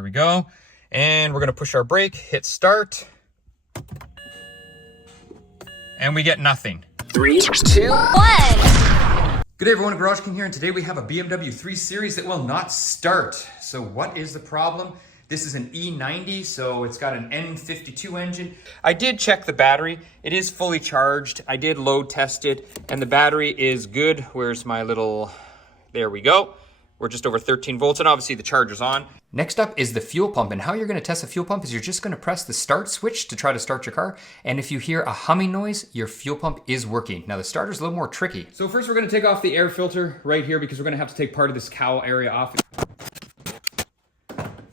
Here we go. And we're gonna push our brake, hit start. And we get nothing. 3, 2, 1. Good day everyone, GarageKing here, and today we have a BMW 3 Series that will not start. So what is the problem? This is an E90, so it's got an N52 engine. I did check the battery. It is fully charged. I did load test it, and the battery is good. Where's my little, there we go. We're just over 13 volts, and obviously the charger's on. Next up is the fuel pump, and how you're gonna test a fuel pump is you're just gonna press the start switch to try to start your car, and if you hear a humming noise, your fuel pump is working. Now the starter's a little more tricky. So first we're gonna take off the air filter right here because we're gonna have to take part of this cowl area off.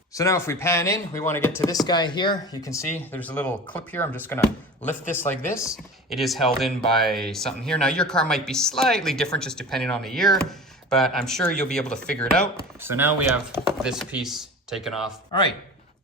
So now if we pan in, we wanna get to this guy here. You can see there's a little clip here. I'm just gonna lift this like this. It is held in by something here. Now your car might be slightly different just depending on the year, but I'm sure you'll be able to figure it out. So now we have this piece taken off. All right,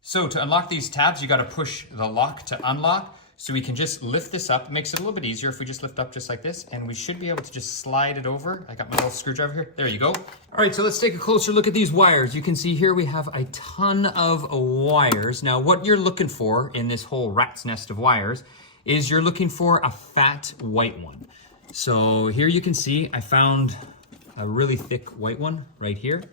so to unlock these tabs, you gotta push the lock to unlock. So we can just lift this up. It makes it a little bit easier if we just lift up just like this, and we should be able to just slide it over. I got my little screwdriver here. There you go. All right, so let's take a closer look at these wires. You can see here we have a ton of wires. Now what you're looking for in this whole rat's nest of wires is you're looking for a fat white one. So here you can see I found a really thick white one right here.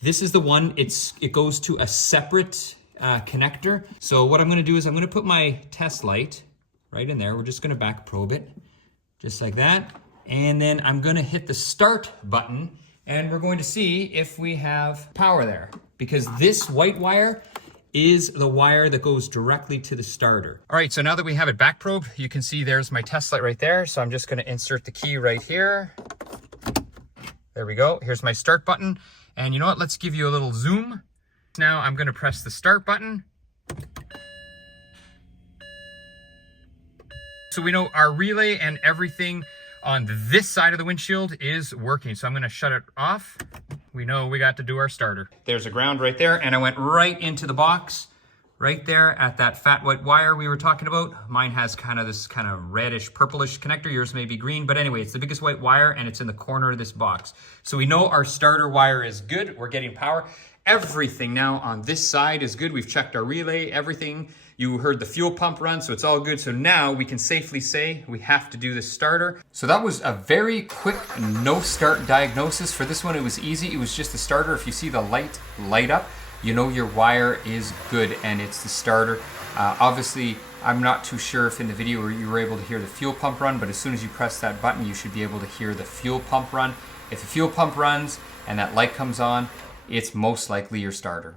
This is the one, it goes to a separate connector. So what I'm gonna do is I'm gonna put my test light right in there. We're just gonna back probe it, just like that. And then I'm gonna hit the start button and we're going to see if we have power there. Because this white wire is the wire that goes directly to the starter. All right, so now that we have it back probed, you can see there's my test light right there. So I'm just gonna insert the key right here. There we go. Here's my start button. And you know what? Let's give you a little zoom. Now I'm going to press the start button. So we know our relay and everything on this side of the windshield is working. So I'm going to shut it off. We know we got to do our starter. There's a ground right there. And I went right into the box right there at that fat white wire we were talking about. Mine has kind of this kind of reddish purplish connector. Yours may be green, but anyway, it's the biggest white wire and it's in the corner of this box. So we know our starter wire is good. We're getting power. Everything now on this side is good. We've checked our relay, everything. You heard the fuel pump run, so it's all good. So now we can safely say we have to do the starter. So that was a very quick no start diagnosis. For this one, it was easy. It was just the starter. If you see the light light up, you know your wire is good and it's the starter. Obviously, I'm not too sure if in the video you were able to hear the fuel pump run, but as soon as you press that button, you should be able to hear the fuel pump run. If the fuel pump runs and that light comes on, it's most likely your starter.